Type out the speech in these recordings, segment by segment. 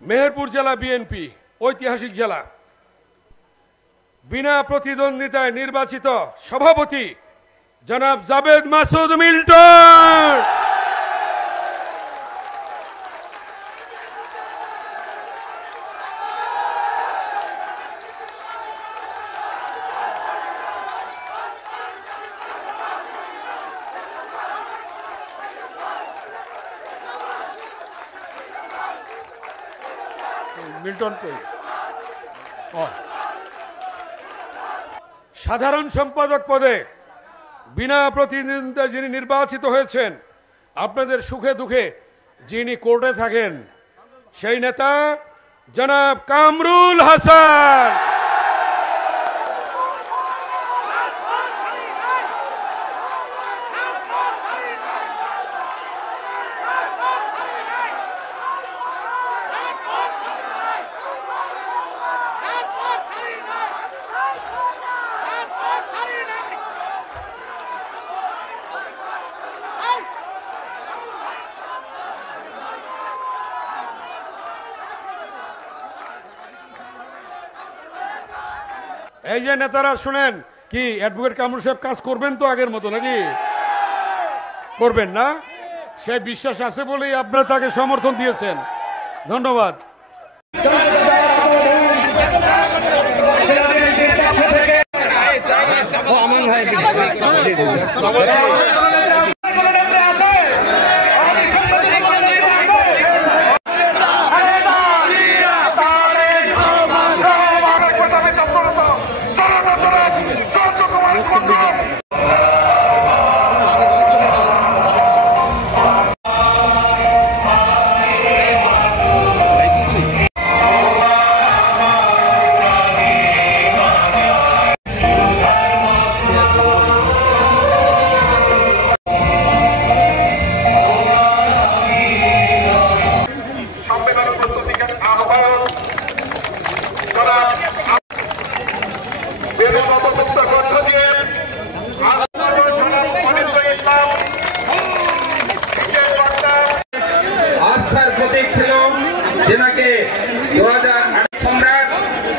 মেহেরপুর জেলা বিএনপি ঐতিহাসিক জেলা বিনা প্রতিদ্বন্দ্বিতায় নির্বাচিত সভাপতি জনাব জাবেদ মাসুদ মিল্টন। মিল্টন কই? সাধারণ সম্পাদক পদে বিনা প্রতিদ্বন্দ্বিতায় যিনি নির্বাচিত হয়েছেন, আপনাদের সুখে দুঃখে যিনি কোর্টে থাকেন, সেই নেতা জনাব কামরুল হাসান। এই যে নেতারা শুনেন, কি অ্যাডভোকেট কামরুল সাহেব কাজ করবেন তো আগের মতো, নাকি করবেন না? সে বিশ্বাস আছে বলেই আপনারা তাকে সমর্থন দিয়েছেন। ধন্যবাদ। আস্থার প্রতীক ছিল যেনাকে 2008 সম্রাট,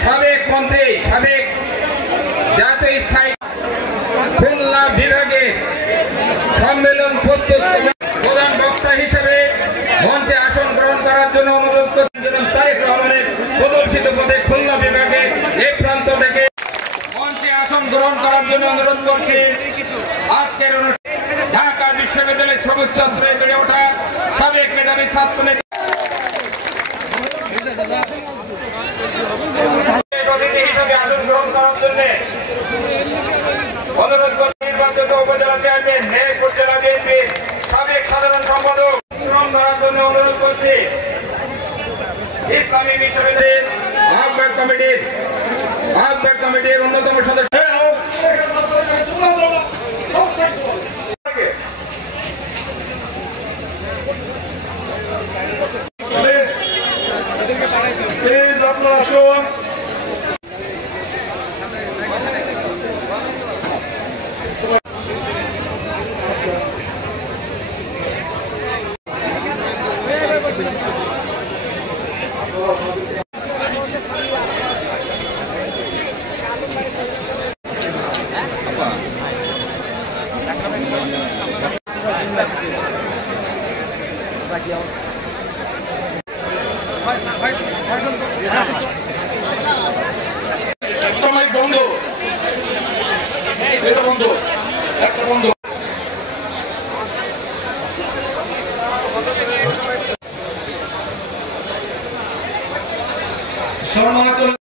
সাবেক মন্ত্রী, সাবেক জাতীয় স্থায়ী খুলনা বিভাগে সম্মেলন প্রস্তুত প্রধান বক্তা হিসেবে মঞ্চে আসন গ্রহণ করার জন্য অনুরোধ করছেন তারেক রহমানের প্রদর্শিত পদে খুলনা বিভাগে এই প্রান্ত থেকে মঞ্চে আসন গ্রহণ করার জন্য অনুরোধ করছি। আজকের ঢাকা বিশ্ববিদ্যালয়ের সবুজ চত্বরে বেড়ে ওঠা সাবেক মেধাবী ছাত্র নেতা হিসেবে আসন গ্রহণ করার জন্য অনুরোধ করছি নির্বাচিত উপজেলা চেয়ারম্যান, মেহেরপুর জেলা বিএনপির সাবেক সাধারণ সম্পাদক গ্রহণ করার জন্য অনুরোধ করছি। ইসলামী বিশ্ববিদ্যালয়ের আহ্বায়ক কমিটির অন্যতম সদস্য সম্মানিত